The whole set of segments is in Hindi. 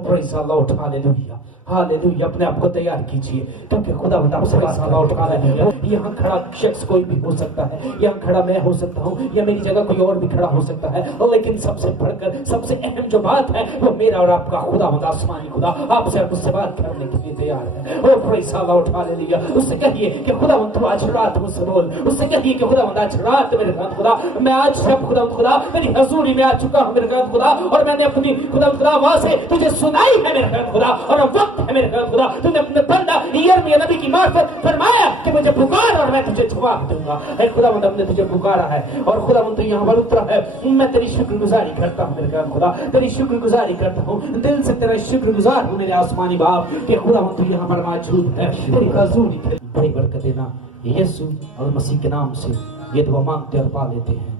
Praise the Lord, hallelujah hallelujah. अपने आप को तैयार कीजिए क्योंकि खुदा बता यहाँ खड़ा शख्स कोई भी हो सकता है, यहाँ खड़ा मैं हो सकता हूँ या मेरी जगह कोई और भी खड़ा हो सकता है, लेकिन सबसे बढ़कर सबसे अहम जो बात है वो मेरा और आपका खुदा आसमानी खुदा आपसे और मुझसे बात करने के लिए तैयार है। ओ प्रेज़ द लॉर्ड, हालेलुया। उससे कहिए कि खुदा तू आज रात मुझसे बोल, उससे कहिए कि खुदा आज रात मेरे साथ खुदा मैं आज सब खुदा मेरी हजूरी में आ चुका हूँ मेरे खुदा, और मैंने अपनी खुदा आवाज़ से तुझे सुनाई है मेरे खुदा, और अब वक्त है मेरे खुदा तूने अपने बंदा यिर्मयाह नबी की मार्फत फरमाया कि मुझे पुकार और मैं तुझे जवाब दूंगा। ऐ खुदा हमने तुझे पुकारा है और खुदा तू यहाँ पर उतरा है। मैं तेरी शुक्रगुजारी करता हूँ मेरे खुदा, तेरी शुक्रगुजारी करता हूँ, दिल से तेरा शुक्रगुजार हूँ मेरे आसमानी बाप कि खुदा तू यहाँ पर मौजूद है। तेरी हजूरी के बड़ी बरकत देना यीशु और मसीह के नाम से ये दुआ मांगते और पा लेते हैं,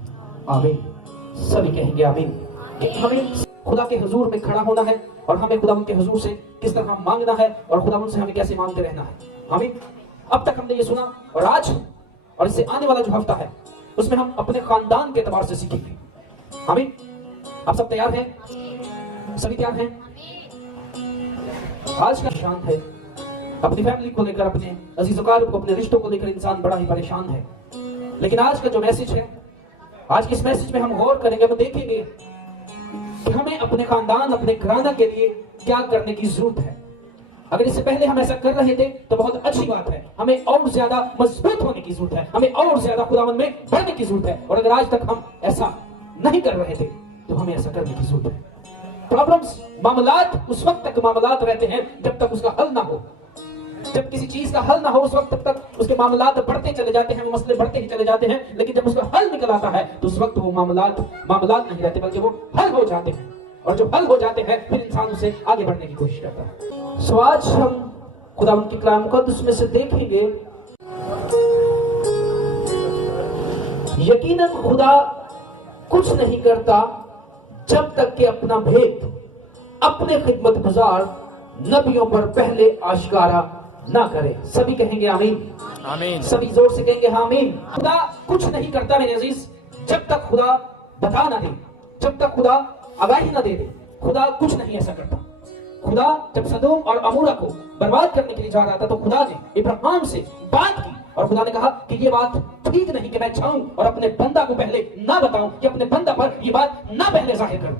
आमीन। सभी कहेंगे आमीन। हमें खुदा के हुजूर में खड़ा होना है और हमें खुदा के हुजूर से किस तरह मांगना है और खुदा से हमें कैसे मांगते रहना है, आमीन। अब तक हमने ये सुना और आज और इससे आने वाला जो हफ्ता है उसमें हम अपने खानदान के एतबार से सीखेंगे, आमीन। आप सब तैयार हैं? सभी तैयार हैं? आज का शांत है, अपनी फैमिली को लेकर, अपने अजीज़-ओ-क़रीब को, अपने रिश्तों को लेकर इंसान बड़ा ही परेशान है। लेकिन आज का जो मैसेज है, आज के इस मैसेज में हम गौर करेंगे, हम देखेंगे कि हमें अपने खानदान, अपने घराना के लिए क्या करने की जरूरत है। अगर इससे पहले हम ऐसा कर रहे थे तो बहुत अच्छी बात है, हमें और ज्यादा मजबूत होने की जरूरत है, हमें और ज्यादा खुदावन में बढ़ने की जरूरत है। और अगर आज तक हम ऐसा नहीं कर रहे थे तो हमें ऐसा करने की जरूरत है। प्रॉब्लम्स, मामलात उस वक्त तक मामलात रहते हैं जब तक उसका हल ना हो। जब किसी चीज का हल ना हो उस वक्त तक उसके मामलात बढ़ते चले जाते हैं, वो मसले बढ़ते ही चले जाते हैं। लेकिन जब उसका हल निकल आता है तो उस वक्त वो मामलात नहीं रहते बल्कि वो हल हो जाते हैं। और जब हल हो जाते हैं फिर इंसान उसे आगे बढ़ने की कोशिश करता है। सो आज हम खुदा उनकी कलाम मुक़द्दस में से देखेंगे, यकीनन खुदा कुछ नहीं करता जब तक कि अपना भेद अपने खिदमत गुजार नबियों पर पहले आश्कारा ना करे। सभी कहेंगे आमीन, आमीन। सभी जोर से कहेंगे आमीन। खुदा कुछ नहीं करता मेरे अजीज जब तक खुदा बता ना दे, जब तक खुदा आगाही ना दे दे, खुदा कुछ नहीं ऐसा करता। खुदा जब सदोम और अमूरा को बर्बाद करने के लिए जा रहा था तो खुदा ने इब्राहिम से बात की और खुदा ने कहा कि ये बात ठीक नहीं कि मैं जाऊं और अपने बंदा को पहले ना बताऊं, कि अपने बंदा पर ये बात ना पहले जाहिर करूं।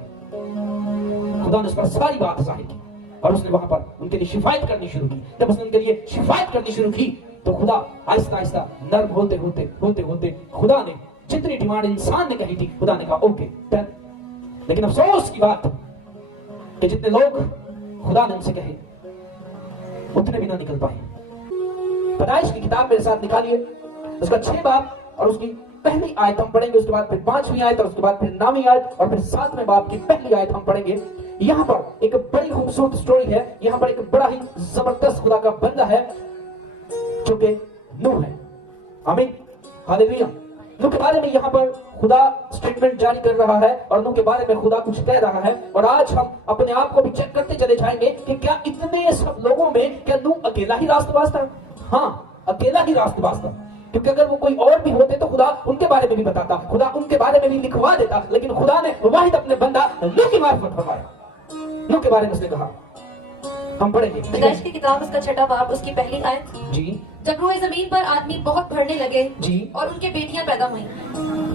खुदा ने उस पर सारी बात जाहिर की और उसने वहां पर उनके लिए शिफायत करनी शुरू की। जब उसने उनके लिए शिफायत करनी शुरू की तो खुदा आहिस्ता आहिस्ता नर्म होते होते खुदा ने जितनी डिमांड इंसान ने कही थी खुदा ने कहा ओके डन। लेकिन अफसोस की बात कि जितने लोग खुदा ने उनसे कहे उतने भी ना निकल पाए। पैदाइश की किताब मेरे साथ निकालिए, उसका 6 बाब और उसकी पहली आयत हम पढ़ेंगे, उसके बाद फिर 5वीं आयत और उसके बाद फिर 9वीं आयत और फिर 7वें बाब की पहली आयत हम पढ़ेंगे। यहाँ पर एक बड़ी खूबसूरत स्टोरी है, यहाँ पर एक बड़ा ही जबरदस्त खुदा का बंदा है जो कि नूह है, आमीन, हालेलुया। नूह के बारे में यहाँ पर खुदा स्टेटमेंट जारी कर रहा है और नूह के बारे में खुदा कुछ कह रहा है। और आज हम अपने आप को भी चेक करते चले जाएंगे कि क्या इतने सब लोगों में क्या नूह अकेला ही रास्तबाज था? हाँ, अकेला ही रास्तबाज था, क्योंकि अगर वो कोई और भी होते तो खुदा उनके बारे में भी बताता, खुदा उनके बारे में भी लिखवा देता। लेकिन खुदा ने वाहिद अपने बंदा नूह की मार्फत फरमाया। नूह के बारे में उसने कहा, हम पढ़ेंगे पैदाइश की किताब उसका 6वां बाब उसकी पहली आयत जी। जब रोए जमीन पर आदमी बहुत बढ़ने लगे जी और उनके बेटियां पैदा हुई।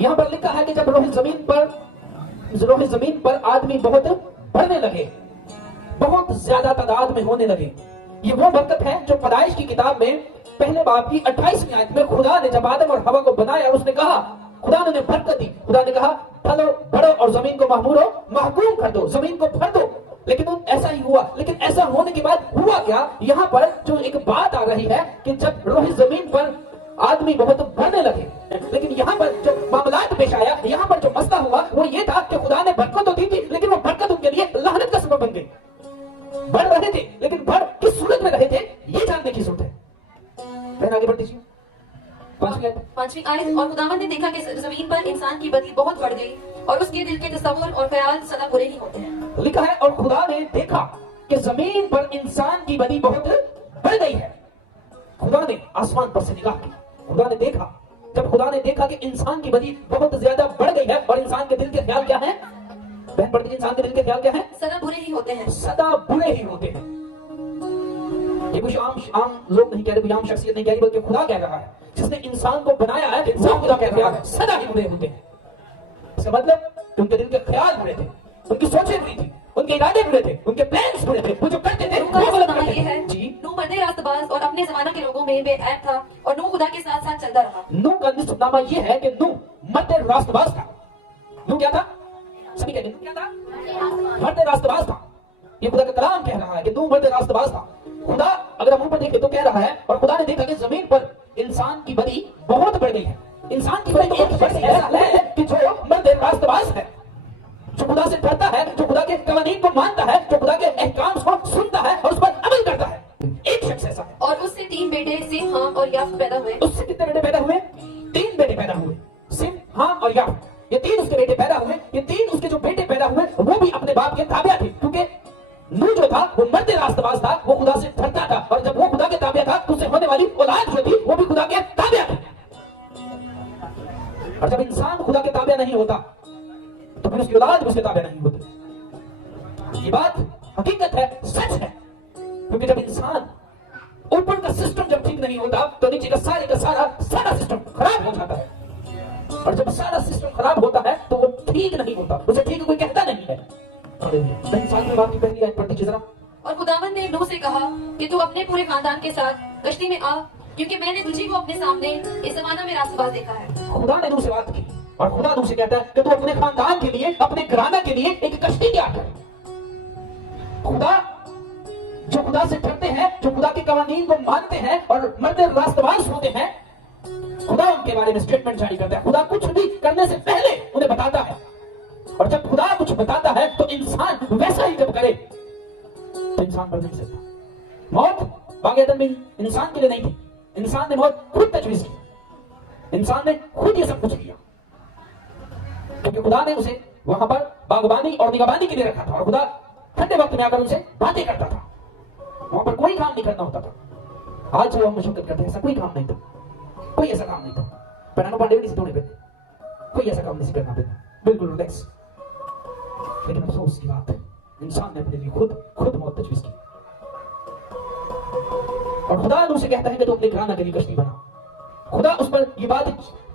यहाँ पर लिखा है कि जब रोए जमीन पर आदमी बहुत बढ़ने लगे, बहुत ज्यादा तादाद में होने लगे। ये वो बरकत है जो पैदाइश की किताब में पहले बाब की 28वीं आयत में खुदा ने जब आदम और हवा को बनाया उसने कहा, खुदा ने बरकत दी, खुदा ने कहा फलो बढ़ो और जमीन को महकूम कर दो, जमीन को भर दो। लेकिन ऐसा ही हुआ। लेकिन ऐसा होने के बाद हुआ क्या? यहाँ पर जो एक बात आ रही है कि जब रोए जमीन पर आदमी बहुत बढ़ने लगे, लेकिन यहाँ पर जो मामलात पेश आया, यहाँ पर जो मसला हुआ वो ये था कि खुदा ने बरकत तो दी थी लेकिन वो बरकत उनके लिए लानत का सबब बन गई। बढ़ रहे थे लेकिन बढ़ किस सूरत में रहे थे ये जानने की जरूरत है। आगे बढ़ दीजिए 5वीं आयत। और खुदावंद ने देखा कि जमीन पर इंसान की बदी बहुत बढ़ गई और उसके दिल के तसव्वुर और ख्याल सदा बुरे ही होते हैं। लिखा है और खुदा ने देखा कि जमीन पर इंसान की बदी बहुत बढ़ गई है। खुदा ने आसमान पर से निगाह की, खुदा ने देखा, जब खुदा ने देखा कि इंसान की बदी बहुत ज्यादा बढ़ गई है और इंसान के दिल के ख्याल क्या है? बहन पढ़ती है, इंसान के दिल के ख्याल क्या है? सदा बुरे ही होते हैं। सदा बुरे ही होते हैं। ये कुछ आम लोग नहीं कह रहे, कोई आम शख्सियत नहीं कह रही, बल्कि खुदा कह रहा है जिसने इंसान को बनाया है। इंसान खुदा कह रहा है सदा ही बुरे होते हैं। इसका मतलब कि उनके दिल के ख्याल बुरे थे, उनकी सोचें बुरी थी, उनके इरादे बुरे थे, उनके प्लान्स बुरे थे, वो जो करते थे वो गलत करते ये है थे। जी, नूह मर्दे रास्तबाज और अपने जमाना के लोगों में बेऐब था और नूह खुदा के साथ साथ चलता रहा। नूह का निस्बतनामा ये है कि नूह मर्दे रास्तबाज था। नूह क्या था? सभी कहते हैं क्या था? मर्दे रास्तबाज था। ये खुदा का कलाम कह रहा है कि नूह मर्दे रास्तबाज था। खुदा अगर हम ऊपर देखें तो कह रहा है, और खुदा ने देखा कि जमीन पर इंसान की बदी बहुत बढ़ गई है। इंसान की बदी बहुत बढ़ गई है कि जो मर्दे रास्तबाज है, जो खुदा से डरता है, जो खुदा के कवानीन को मानता है, जो खुदा के अहकाम को सुनता है और उस पर अमल करता है, एक शख्स ऐसा है। और उससे 3 बेटे सिम, हाम और याफ पैदा हुए। उससे कितने बेटे पैदा हुए? 3 बेटे पैदा हुए, सिम, हाम और याफ। ये 3 उसके बेटे पैदा हुए। ये 3 उसके जो बेटे पैदा हुए वो भी अपने बाप के ताबिया थे, क्योंकि नूह जो था वो मर्दे रास्तबाज था, वो खुदा से डरता था, और जब वो खुदा के ताबिया था तो उससे होने वाली औलाद जो थी वो भी खुदा के ताबिया थी। और जब इंसान खुदा के ताबिया नहीं होता तो फिर उसकी औलाद उसके ताबिया नहीं होती। ये बात हकीकत है, सच है। क्योंकि जब इंसान ऊपर का सिस्टम जब ठीक नहीं होता तो नीचे का सारा सिस्टम खराब हो जाता है। और जब सारा सिस्टम खराब होता है तो वो ठीक नहीं होता, उसे ठीक कोई कहता नहीं है। इंसान की बात की पहली आयत पढ़ती जरा। और खुदावंद ने नूह से कहा कि तू अपने पूरे खानदान के साथ कश्ती में आ, क्योंकि मैंने तुझी को अपने सामने इस जमाना में रास्तबाज देखा है। खुदा ने नूह से बात की और खुदा नूह से कहता है कि तू अपने खानदान के लिए, अपने घराना के लिए एक कश्ती तैयार कर। खुदा जो खुदा से डरते हैं, जो खुदा के कवानीन को मानते हैं और मर्दे रास्तबाज होते हैं, खुदा उनके बारे में स्टेटमेंट जारी करता है। खुदा कुछ भी करने से पहले उन्हें बताता है, और जब खुदा कुछ बताता है तो इंसान वैसा ही जब करे तो इंसान बदल नहीं सकता। मौत वाक़ईतन में इंसान के लिए नहीं थी, इंसान ने मौत खुद तजवीज़ की, इंसान ने खुद ये सब कुछ किया, क्योंकि खुदा ने उसे वहां पर बागबानी और निगहबानी के लिए रखा था। और खुदा ठंडे वक्त में आकर उनसे बातें करता था, वहां पर कोई काम नहीं करना होता था। आज जो हम मशक्कत करते हैं ऐसा कोई काम नहीं था, कोई ऐसा काम नहीं था। पढ़ाना पांडे भी नहीं थोड़े पे, कोई ऐसा काम नहीं करना पड़ता, बिल्कुल रिलैक्स। लेकिन अफसोस की बात है, इंसान ने अपने लिए खुद मौत तजवीज़ की। और खुदा उसे कहता है कि तू अपने घराना के लिए कश्ती बना। खुदा उस पर ये बात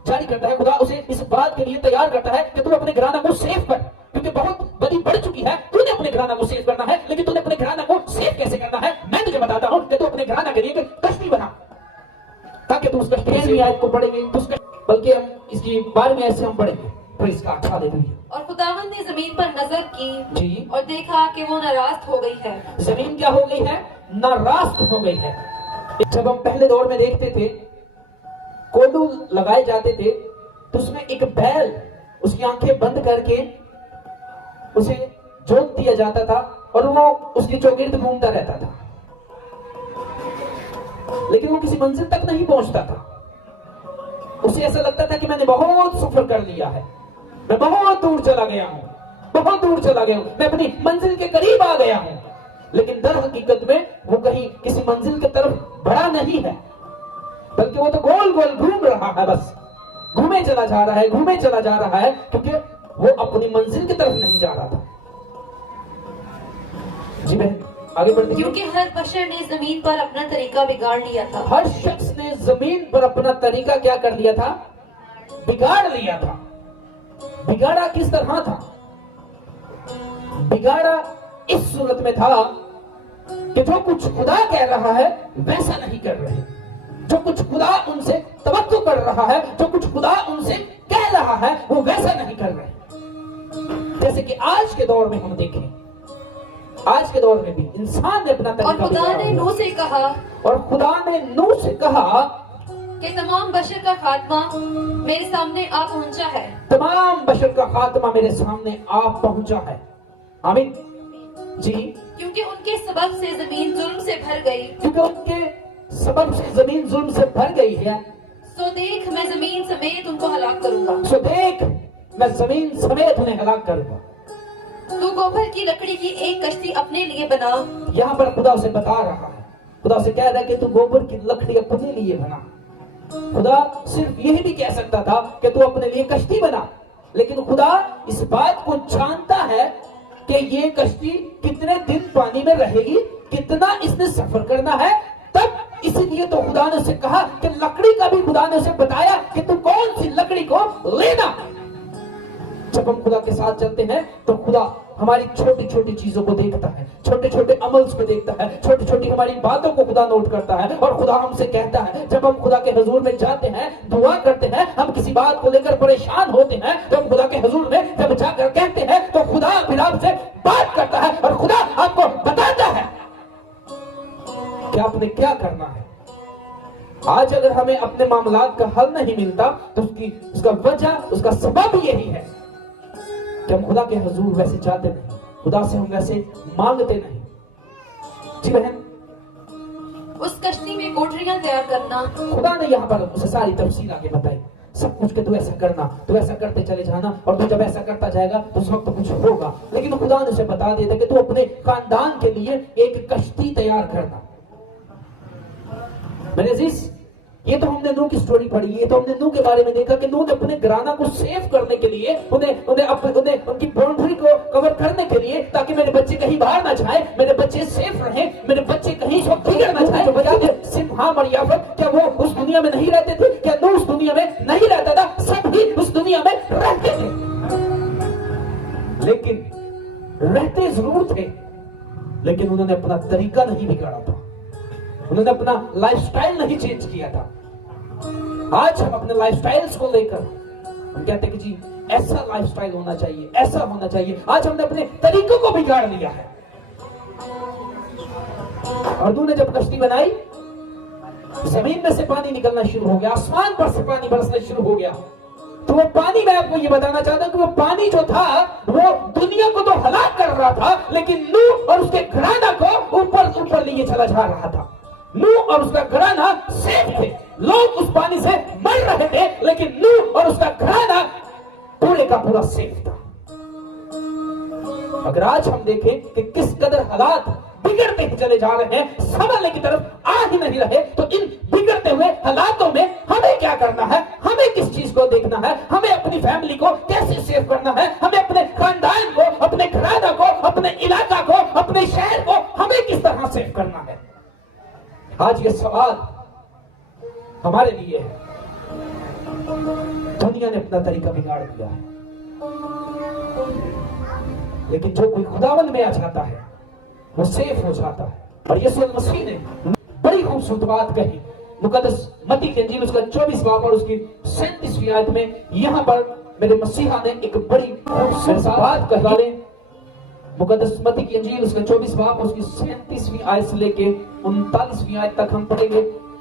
जारी करता है, खुदा उसे इस बात के लिए तैयार करता है कि तू अपने घराना को सेव कर, क्योंकि बहुत बड़ी बढ़ चुकी है। तूने अपने घराना को सेव करना है, लेकिन तूने अपने घराना को सेव कैसे करना है मैं तुझे बताता हूं कि तू अपने घराना के लिए कश्ती बना, ताकि तू उस कश्ती की आयत को पढ़ेंगे, बल्कि हम इसकी बारे में ऐसे हम पढ़ेंगे तो इसका अच्छा हालेलुया। और खुदावंद ने जमीन पर नजर की जी, और देखा कि वो नाराज हो गई है। जमीन क्या हो गई है? नाराज हो गई है। जब हम पहले दौर में देखते थे कोल्हू लगाए जाते थे तो उसमें एक बैल उसकी आंखें बंद करके उसे जोत दिया जाता था और वो उसके चौगिर्द घूमता रहता था, लेकिन वो किसी मंजिल तक नहीं पहुंचता था। उसे ऐसा लगता था कि मैंने बहुत सफर कर लिया है, मैं बहुत दूर चला गया हूं, बहुत दूर चला गया हूं, मैं अपनी मंजिल के करीब आ गया हूं। लेकिन दर हकीकत में वो कहीं किसी मंजिल की तरफ बढ़ा नहीं है, बल्कि वो तो गोल गोल घूम रहा है, बस घूमे चला जा रहा है, घूमे चला जा रहा है, क्योंकि वो अपनी मंजिल की तरफ नहीं जा रहा था। जी बहन आगे बढ़ते हैं। क्योंकि हर बशर ने जमीन पर अपना तरीका बिगाड़ लिया था। हर शख्स ने जमीन पर अपना तरीका क्या कर लिया था? बिगाड़ लिया था। बिगाड़ा किस तरह था? बिगाड़ा इस सूरत में था कि जो कुछ खुदा कह रहा है वैसा नहीं कर रहे, जो कुछ खुदा उनसे तवक्को कर रहा है, जो कुछ खुदा उनसे कह रहा है वो वैसा नहीं कर रहे। जैसे कि आज के दौर में हम देखें, आज के दौर में भी इंसान ने अपना तरीका और खुदा ने नूह से कहा, और खुदा ने नूह से कहा कि तमाम बशर का खात्मा मेरे सामने आ पहुंचा है। तमाम बशर का खात्मा मेरे सामने आ पहुंचा है। आमीन जी। क्योंकि उनके सबब से जमीन जुल्म से भर गई, क्योंकि उनके सबब से जमीन जुल्म से भर गई है। सो देख मैं जमीन समेत उनको हलाक करूंगा। सो देख मैं जमीन समेत उन्हें हलाक करूंगा। तू गोबर की लकड़ी की एक कश्ती अपने लिए बना। यहाँ पर खुदा उसे बता रहा है, खुदा उसे कह रहा है कि तू गोबर की लकड़ी अपने लिए बना। खुदा सिर्फ यही भी कह सकता था कि तू अपने लिए कश्ती बना, लेकिन खुदा इस बात को जानता है कि ये कश्ती कितने दिन पानी में रहेगी, कितना इसने सफर करना है। तब इसीलिए तो खुदा ने उसे कहा कि लकड़ी का भी खुदा ने उसे बताया कि तू कौन सी लकड़ी को लेना। जब हम खुदा के साथ चलते हैं तो खुदा हमारी छोटी छोटी चीजों को देखता है, छोटे छोटे अमल्स को देखता है, छोटी छोटी हमारी बातों को खुदा नोट करता है। और खुदा हमसे कहता है, जब हम खुदा के हुजूर में जाते हैं, दुआ करते हैं, हम किसी बात को लेकर परेशान होते हैं, तो हम खुदा के हुजूर में जब जाकर कहते हैं तो खुदा फिर आपसे बात करता है और खुदा आपको बताता है कि आपने क्या करना है। आज अगर हमें अपने मामलात का हल नहीं मिलता तो उसका वजह, उसका सबब यही है कि हम खुदा के हुजूर वैसे जाते नहीं, खुदा से हम वैसे मांगते नहीं। जी बहन, उस कश्ती में कोठरियां तैयार करना, खुदा ने यहाँ पर उसे सारी तफसील आगे बताई, सब कुछ के तू ऐसा करना, तू ऐसा करते चले जाना, और तू जब ऐसा करता जाएगा तो उस वक्त कुछ होगा। लेकिन खुदा ने उसे बता दिया था कि तू अपने खानदान के लिए एक कश्ती तैयार करना। मेरे अजीज, ये तो हमने नूह की स्टोरी पढ़ी, ये तो हमने नूह के बारे में देखा कि नूह ने अपने घराना को सेव करने के लिए, उन्हें उनकी बाउंड्री को कवर करने के लिए, ताकि मेरे बच्चे कहीं बाहर ना जाए, मेरे बच्चे सेफ रहें, मेरे बच्चे कहीं से बिगड़ ना जाए। जो बजाते सिम, हाम और याफत, क्या वो उस दुनिया में नहीं रहते थे? क्या नूह उस दुनिया में नहीं रहता था? सब ही उस दुनिया में रहते थे, लेकिन रहते जरूर थे, लेकिन उन्होंने अपना तरीका नहीं बिगाड़ा था, उन्होंने अपना लाइफस्टाइल नहीं चेंज किया था। आज हम अपने लाइफस्टाइल्स को लेकर हम कहते हैं कि जी ऐसा लाइफस्टाइल होना चाहिए, ऐसा होना चाहिए। आज हमने अपने तरीकों को बिगाड़ लिया है। और नूह ने जब कश्ती बनाई, जमीन में से पानी निकलना शुरू हो गया, आसमान पर से पानी बरसना शुरू हो गया। तो वो पानी, मैं आपको ये बताना चाहता हूं कि वो पानी जो था वो दुनिया को तो हलाक कर रहा था, लेकिन नूह और उसके घराना को ऊपर ऊपर लिए चला जा रहा था। नूह और उसका घराना सेफ थे, लोग उस पानी से मर रहे थे, लेकिन नूह और उसका घराना पूरे का पूरा सेफ था। अगर आज हम देखें कि किस कदर हालात बिगड़ते ही चले जा रहे हैं, संभलने की तरफ आ ही नहीं रहे, तो इन बिगड़ते हुए हालातों में हमें क्या करना है? हमें किस चीज को देखना है? हमें अपनी फैमिली को कैसे सेव करना है? हमें अपने खानदान को, अपने घराना को, अपने इलाका को, अपने शहर को हमें किस तरह सेव करना है? आज ये सवाल हमारे लिए है। दुनिया ने अपना तरीका बिगाड़ दिया है, लेकिन जो कोई खुदावंद में आ जाता है वो सेफ हो जाता है। और यीशु मसीह ने बड़ी खूबसूरत बात कही मुकद्दस मत्ती की इंजील उसका 24 बाब और उसकी 37वीं आयत में। यहाँ पर मेरे मसीहा ने एक बड़ी खूबसूरत बात कही। मुकद्दस मत्ती की इंजील उसका 24 बाब उसकी 37वीं आयत से लेके 39वीं आयत तक हम पढ़ेंगे।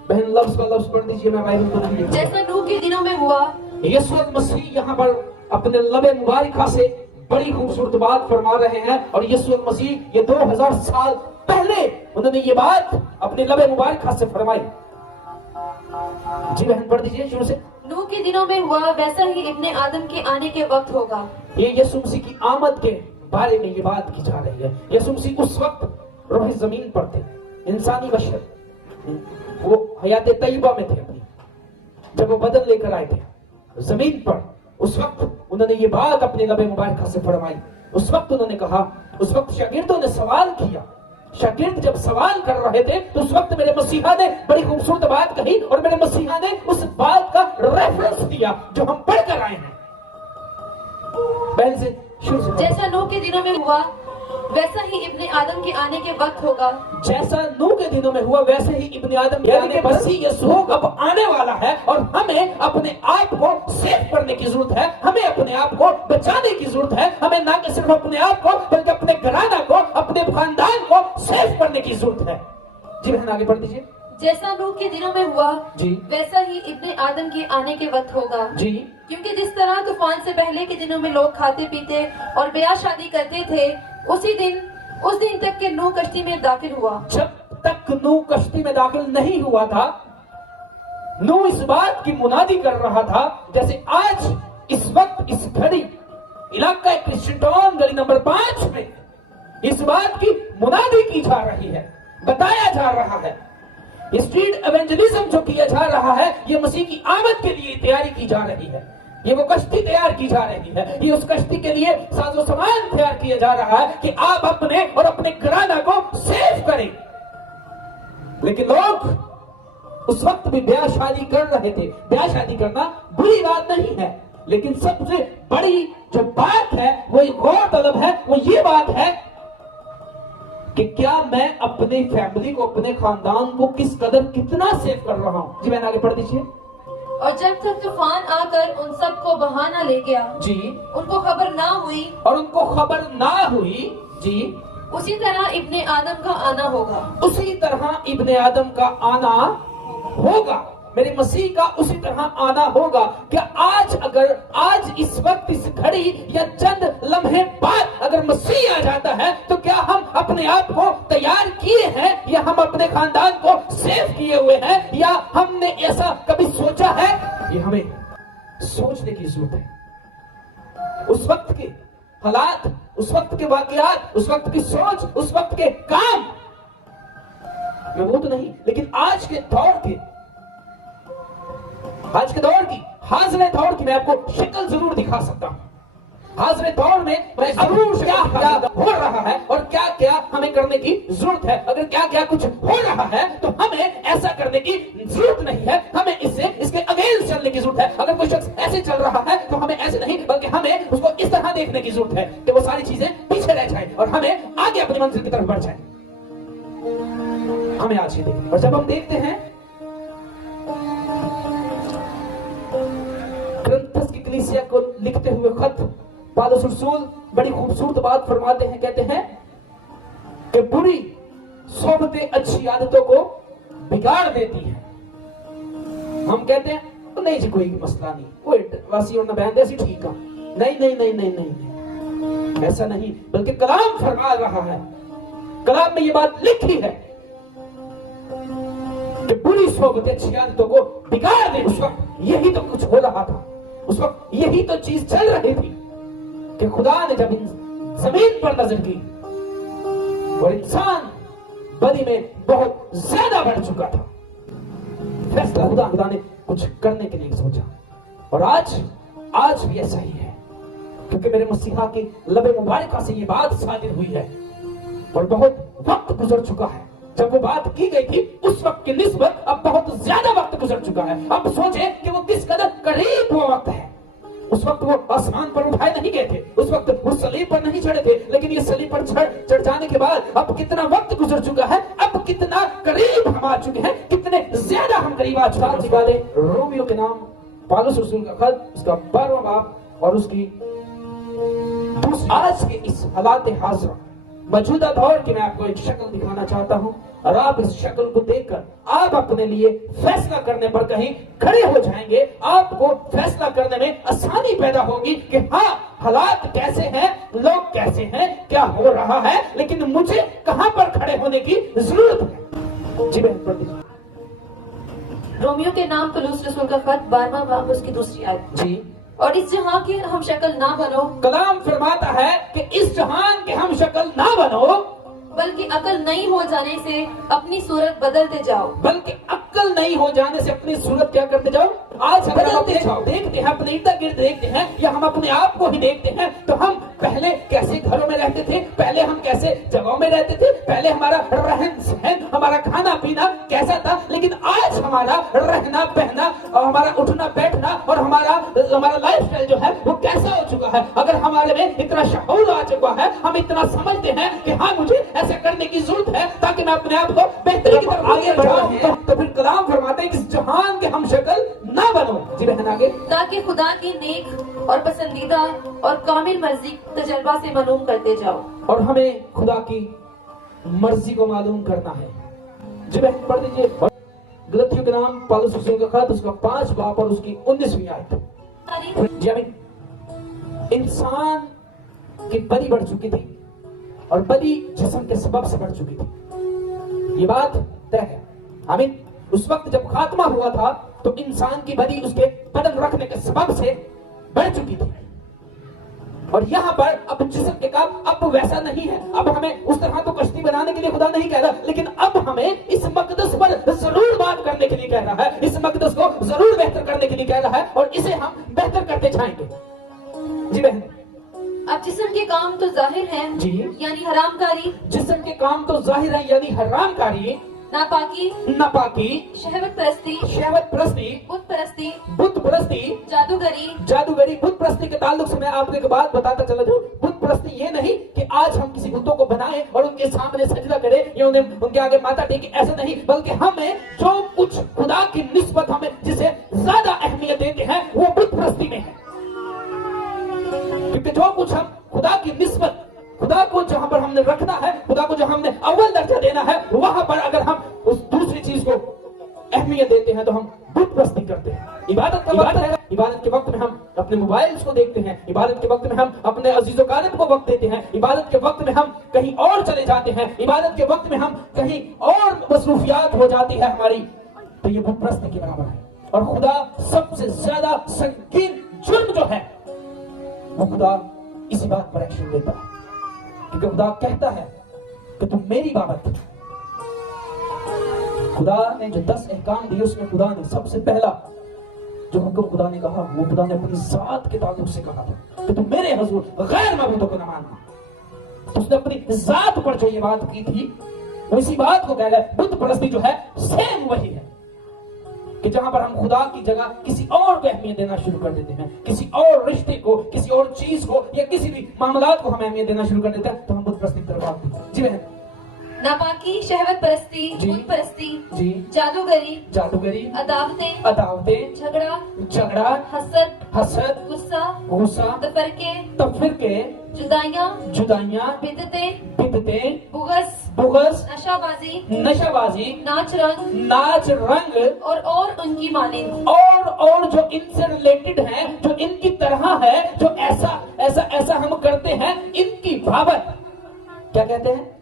बहन लफ्ज का लफ्ज पढ़ दीजिए, मैं बाइबल को नहीं लिखूंगा। जैसा नूह के दिनों में हुआ, यीशु मसीह यहाँ पर अपने लबे मुबारका से बड़ी खूबसूरत बात फरमा रहे हैं। और यीशु मसीह ये 2000 साल पहले उन्होंने ये बात अपने लबे मुबारका से फरमाई। जी बहन पढ़ दीजिए शुरू से। नूह के दिनों में हुआ, वैसा ही इब्ने आदम के आने के वक्त होगा। ये यीशु मसीह की आमद के बारे में ये बात की जा रही है। यीशु मसीह उस वक्त रोहे जमीन पर थे, इंसानी बशर, वो हयात तैयबा में थे अपनी, जब वो बदल लेकर आए थे जमीन पर। उस वक्त उन्होंने ये बात अपने लबे मुबारका से फरमाई। उस वक्त उन्होंने कहा, उस वक्त शागिर्दों ने सवाल किया। शागिर्द जब सवाल कर रहे थे तो उस वक्त मेरे मसीहा ने बड़ी खूबसूरत बात कही और मेरे मसीहा ने उस बात का रेफरेंस दिया जो हम पढ़कर आए हैं। पहले से शुरू से। जैसा नूह के दिनों में हुआ, वैसा ही इब्ने आदम के आने के वक्त होगा। जैसा नूह के दिनों में हुआ, वैसे ही इब्ने आदम के आने के मसीह यीशु अब आने वाला है। और हमें अपने आप को सेव करने की जरूरत है, हमें अपने आप को बचाने की जरूरत है। हमें ना कि सिर्फ अपने आप को बल्कि अपने घराना को, अपने खानदान को सेव करने की जरूरत है। जी बहन आगे बढ़ दीजिए। जैसा नूह के दिनों में हुआ, जी, वैसा ही इब्ने आदम के आने के वक्त होगा। जी, क्योंकि जिस तरह तूफान से पहले के दिनों में लोग खाते पीते और ब्याह शादी करते थे, उस दिन तक के नूह कश्ती में दाखिल हुआ। जब तक नूह कश्ती में दाखिल नहीं हुआ था, नूह इस बात की मुनादी कर रहा था, जैसे आज इस वक्त इस घड़ी इलाका क्रिश्चियन टाउन गली नंबर 5 में इस बात की मुनादी की जा रही है, बताया जा रहा है। स्ट्रीट एवेंजलिज्म जो किया जा रहा है, ये मसीह की आमद के लिए तैयारी की जा रही है। ये वो कश्ती तैयार की जा रही है, ये उस कश्ती के लिए साजो सामान तैयार किया जा रहा है कि आप अपने और अपने घराना को सेव करें। लेकिन लोग उस वक्त भी ब्याह शादी कर रहे थे। ब्याह शादी करना बुरी बात नहीं है, लेकिन सबसे बड़ी जो बात है वो गौर तलब है, वो ये बात है कि क्या मैं अपनी फैमिली को, अपने खानदान को किस कदर कितना सेव कर रहा हूं। जी मैंने आगे पढ़ दीजिए। और जब तक तूफान आकर उन सबको बहा न ले गया, जी, उनको खबर ना हुई, और उनको खबर ना हुई, जी, उसी तरह इब्ने आदम का आना होगा। उसी तरह इब्ने आदम का आना होगा, मेरे मसीह का उसी तरह आना होगा। क्या आज इस वक्त इस घड़ी या चंद लम्हे बाद अगर मसीह आ जाता है तो क्या हम अपने आप को तैयार किए हैं, या हम अपने खानदान को सेव किए हुए हैं, या हमने ऐसा कभी सोचा है? ये हमें सोचने की जरूरत है। उस वक्त के हालात, उस वक्त के वाकयात, उस वक्त की सोच, उस वक्त के काम, मैं वो तो नहीं, लेकिन आज के दौर की हाज़िर दौर की मैं आपको शक्ल जरूर दिखा सकता हूं। हाज़िर दौर में मैं जरूर क्या हो रहा है और क्या क्या हमें करने की जरूरत है। अगर क्या क्या कुछ हो रहा है तो हमें ऐसा करने की जरूरत नहीं है, हमें इसके अगेंस्ट चलने की जरूरत है। अगर कोई शख्स ऐसे चल रहा है तो हमें ऐसे नहीं, बल्कि हमें उसको इस तरह देखने की जरूरत है कि वो सारी चीजें पीछे रह जाए और हमें आगे अपनी मंजिल की तरफ बढ़ जाए। हमें आज ये देखिए, और जब हम देखते हैं कुरिन्थस की कलीसिया को लिखते हुए खत, पौलुस रसूल बड़ी खूबसूरत बात फरमाते हैं। कहते हैं कि बुरी सोबतें अच्छी आदतों को बिगाड़ देती हैं। हम कहते हैं तो नहीं जी कोई मसला नहीं, कोई वासी और न बहन ऐसी ठीक है, नहीं नहीं नहीं नहीं नहीं, ऐसा नहीं, बल्कि कलाम फरमा रहा है, कलाम में ये बात लिखी है कि बुरी सोबतें अच्छी आदतों को बिगाड़ दे। उस वक्त यही तो कुछ हो रहा था, उस वक्त यही तो चीज चल रही थी कि खुदा ने जब जमीन पर नजर की और इंसान बदी में बहुत ज्यादा बढ़ चुका था, फैसला खुदा ने कुछ करने के लिए सोचा। और आज भी ऐसा ही है, क्योंकि मेरे मसीहा की लबे मुबारका से ये बात सादिर हुई है और बहुत वक्त गुजर चुका है। जब वो बात की गई थी उस वक्त की निस्बत अब बहुत ज्यादा वक्त गुजर चुका है। अब सोचे कि वो किस कदर करीब वो वक्त है। उस वक्त वो आसमान पर उठाए नहीं गए थे, उस वक्त वो सलीब पर नहीं चढ़े थे, लेकिन ये सलीब पर चढ़ जाने के बाद अब कितना वक्त गुजर चुका है, अब कितना करीब हम आ चुके हैं, कितने ज्यादा हम करीब आ चुके हैं। रोमियो के नाम पौलुस रसूल का खत, उसका 12वां बाब और उसकी आज के इस हालात हाज़िर मौजूदा दौर की मैं आपको एक शक्ल दिखाना चाहता हूं, और आप इस शक्ल को देखकर आप अपने लिए फैसला करने पर कहीं खड़े हो जाएंगे। आपको फैसला करने में आसानी पैदा होगी कि हाँ, हालात कैसे हैं, लोग कैसे हैं, क्या हो रहा है, लेकिन मुझे कहां पर खड़े होने की जरूरत है। जी बहन पढ़ दीजिए। रोमियो के नाम पौलुस रसूल का खत 12वां बाब उसकी दूसरी आयत। जी, और इस जहां की हम शक्ल ना बनो, कलाम फरमाता है कि इस जहान के हम शक्ल ना बनो, बल्कि अकल नहीं हो जाने से अपनी सूरत बदलते जाओ। बल्कि अक्ल नहीं हो जाने से अपनी सूरत क्या करते जाओ? आज अगर हम देखते हैं, अपने इर्द गिर्द देखते हैं, या हम अपने आप को ही देखते हैं, तो हम पहले कैसे घरों में रहते थे, पहले हम कैसे जगहों में रहते थे, पहले हमारा रहन सहन, हमारा खाना पीना कैसा था, लेकिन आज हमारा रहना बहना और हमारा उठना बैठना और हमारा लाइफस्टाइल जो है वो कैसा हो चुका है। अगर हमारे में इतना शऊर आ चुका है, हम इतना समझते हैं कि हाँ, मुझे ऐसा करने की जरूरत है ताकि मैं अपने आप को बेहतरी की तरफ आगे बढ़ाऊं, तो फिर कलाम फरमाते हैं कि इस जहान के हम शक्ल ना बनो। जी बहन आगे। ताकि खुदा की नेक और पसंदीदा और कामिल मर्जी तजर्बा से मालूम करते जाओ। और हमें खुदा की मर्जी को मालूम करना है। जी बहन पढ़ दीजिए गलतियों के नाम पौलुस रसूल का खत, उसका 5 बाब और उसकी 19वीं आयत। जी आमीन। इंसान की बदी बढ़ चुकी थी और बदी जिस्म के सबब से बढ़ चुकी थी, ये बात तय है। आमीन। उस वक्त जब खात्मा हुआ था तो इंसान की बदी उसके बदन रखने के सबब से बढ़ चुकी थी, और यहाँ पर अब जिस्म के काम अब वैसा नहीं है। अब हमें उस तरह तो कश्ती बनाने के लिए खुदा नहीं कह रहा, लेकिन अब हमें इस मकदस पर जरूर बात करने के लिए कह रहा है, इस मकदस को जरूर बेहतर करने के लिए कह रहा है और इसे हम बेहतर करते जाएंगे। जी बहन। अब जिस्म के काम तो जाहिर हैं, जी। यानी हरामकारी, जिस्म के काम तो जाहिर है यानी हरामकारी, नापाकी, नापाकी, शहवत परस्ती, शहवत परस्ती, बुत परस्ती, बुत परस्ती, जादूगरी, जादूगरी। बुत परस्ती के ताल्लुक से मैं आपको एक बात बताता चला जाऊं। बुत परस्ती ये नहीं कि आज हम किसी बुतों को बनाएं और उनके सामने सजदा करें या उन्हें उनके आगे माथा टेके, ऐसा नहीं, बल्कि हमें जो कुछ खुदा की निस्बत हमें जिसे ज्यादा अहमियत देते हैं वो बुत परस्ती में है। क्योंकि जो कुछ हम खुदा की निस्बत, खुदा को जहां पर हमने रखना है, खुदा को जहां हमने अव्वल दर्जा देना है, वहां पर अगर हम उस दूसरी चीज को अहमियत देते हैं तो हम बुत परस्ती करते हैं। इबादत का वक्त है, इबादत के वक्त में हम अपने मोबाइल्स को देखते हैं, इबादत के वक्त में हम अपने अजीजो कारिब को वक्त देते हैं, इबादत के वक्त में हम कहीं और चले जाते हैं, इबादत के वक्त में हम कहीं और मसरूफियात हो जाती है हमारी, तो ये बुत परस्ती के बराबर है। और खुदा सबसे ज्यादा संगीन जुर्म जो है वो खुदा इसी बात पर एक्शन लेता है, क्योंकि खुदा कहता है कि तुम मेरी बाबत, खुदा ने जो 10 अहकाम दिए उसमें खुदा ने सबसे पहला जो हुक्म खुदा ने कहा वो खुदा ने अपनी जात के ताल्लुक से कहा था कि तुम मेरे हुजूर गैर माबूदों को न मानना। तो उसने अपनी जात पर जो ये बात की थी वो इसी बात को कह रहा है। बुत परस्ती जो है सेम वही है कि जहां पर हम खुदा की जगह किसी और को अहमियत देना शुरू कर देते हैं, किसी और रिश्ते को, किसी और चीज को या किसी भी मामलात को हम अहमियत देना शुरू कर देते हैं, तो हम बुत परस्ती की तरफ आते हैं। जी बहन। नापाकी, शहवत परस्ती, जी। बुत परस्ती, जी। जादूगरी, जादूगरी, अदावतें, अदावतें, झगड़ा, झगड़ा, हसद, हसद, गुस्सा, गुस्सा, तफरके, तफरके, जुदाइयां, जुदाइयां, बिदतें, बिदतें, बुगस, बुगस, नशाबाजी, नशाबाजी, नाच रंग नाच रंग और उनकी मानिंद, और जो इनसे रिलेटेड है, जो इनकी तरह है, जो ऐसा ऐसा ऐसा हम करते हैं, इनकी बाबत क्या कहते हैं?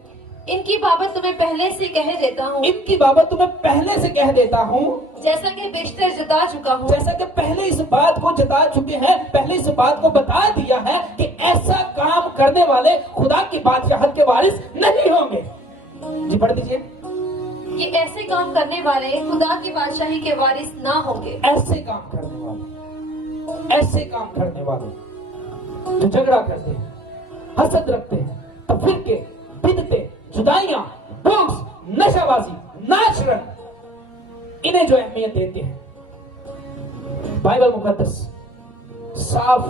इनकी बाबत तुम्हें पहले से कह देता हूँ, इनकी बाबत तुम्हें पहले से कह देता हूँ, जैसा कि बेशतर जता चुका हूँ, जैसा कि पहले इस बात को जता चुके हैं, पहले इस बात को बता दिया है कि ऐसा काम करने वाले खुदा की बादशाहत के वारिस नहीं होंगे। जी पढ़ दीजिए। कि ऐसे काम करने वाले खुदा की बादशाही के वारिस ना होंगे। ऐसे काम करने वाले, ऐसे काम करने वाले जो झगड़ा करते हैं, हसद रखते हैं, तफरीके, बिदते, जुदाइयां, बुग्स, नशाबाजी, नाच रंग, इन्हें जो अहमियत देते हैं, बाइबल मुकद्दस साफ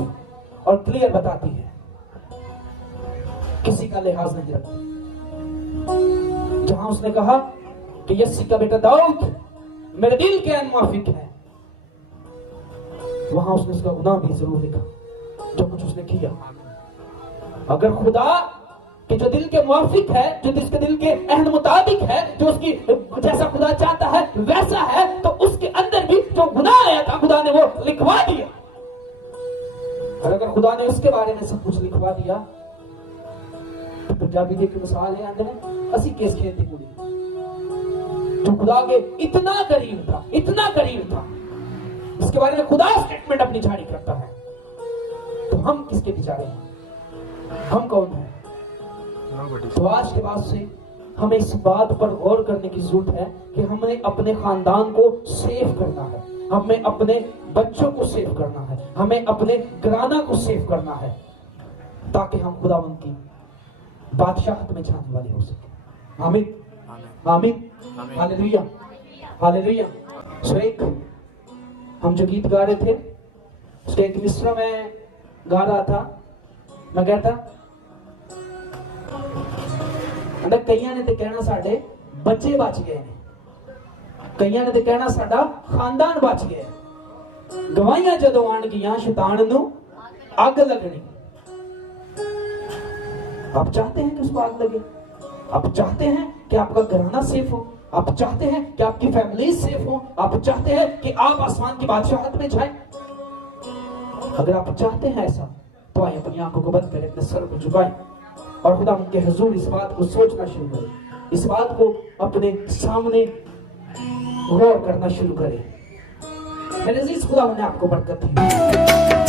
और क्लियर बताती है किसी का लिहाज नहीं रखती। जहां उसने कहा कि यस्सी का बेटा दाऊद मेरे दिल के अनमुआफिक है, वहां उसने उसका गुनाह भी जरूर लिखा जो कुछ उसने किया। अगर खुदा कि जो दिल के मुआफिक है, जो जिसके दिल के अहद मुताबिक है, जो उसकी जैसा खुदा चाहता है वैसा है, तो उसके अंदर भी जो गुनाह आया था खुदा ने वो लिखवा दिया। और अगर खुदा ने उसके बारे में सब कुछ लिखवा दिया तो पंजाबी की मिसाल है अंदर असी केस खेलती पूरी, जो खुदा के इतना करीब था, इतना करीब था, इसके बारे में खुदा स्टेटमेंट अपनी जारी करता है, तो हम किसके बेचारे हैं? हम कौन हैं? तो आज के बाद से हमें इस बात पर गौर करने की जरूरत है कि हमें अपने खानदान को सेव करना है, हमें अपने बच्चों को सेव करना है, हमें अपने घराना को सेव करना है, ताकि हम खुदावंद की बादशाहत में जाने वाले हो सके। आमीन, आमीन, हालेलुया, हालेलुया। सो एक हम जो गीत गा रहे थे उसके एक मिसरा में गा रहा था, मैं कहता कईयां ने तो कहना साडे बच्चे बच गए ने, कईयां ने तो कहना साडा खानदान बच गया। गवाहियां जदों आणगियां शैतान नूं अग लगनी। आप चाहते हैं कि उसको आग लगे? आप चाहते हैं कि आपका घराना सेफ हो? आप चाहते हैं कि आपकी फैमिली सेफ हो? आप चाहते हैं कि आप आसमान की बादशाहत में जाएं? अगर आप चाहते हैं ऐसा तो आइए अपनी आंखों को बंद करें, अपने सर को झुकाएं और खुदा उनके हुजूर इस बात को सोचना शुरू करें, इस बात को अपने सामने गौर करना शुरू करें। मेरे अजीज, खुदा ने आपको बरकत दी।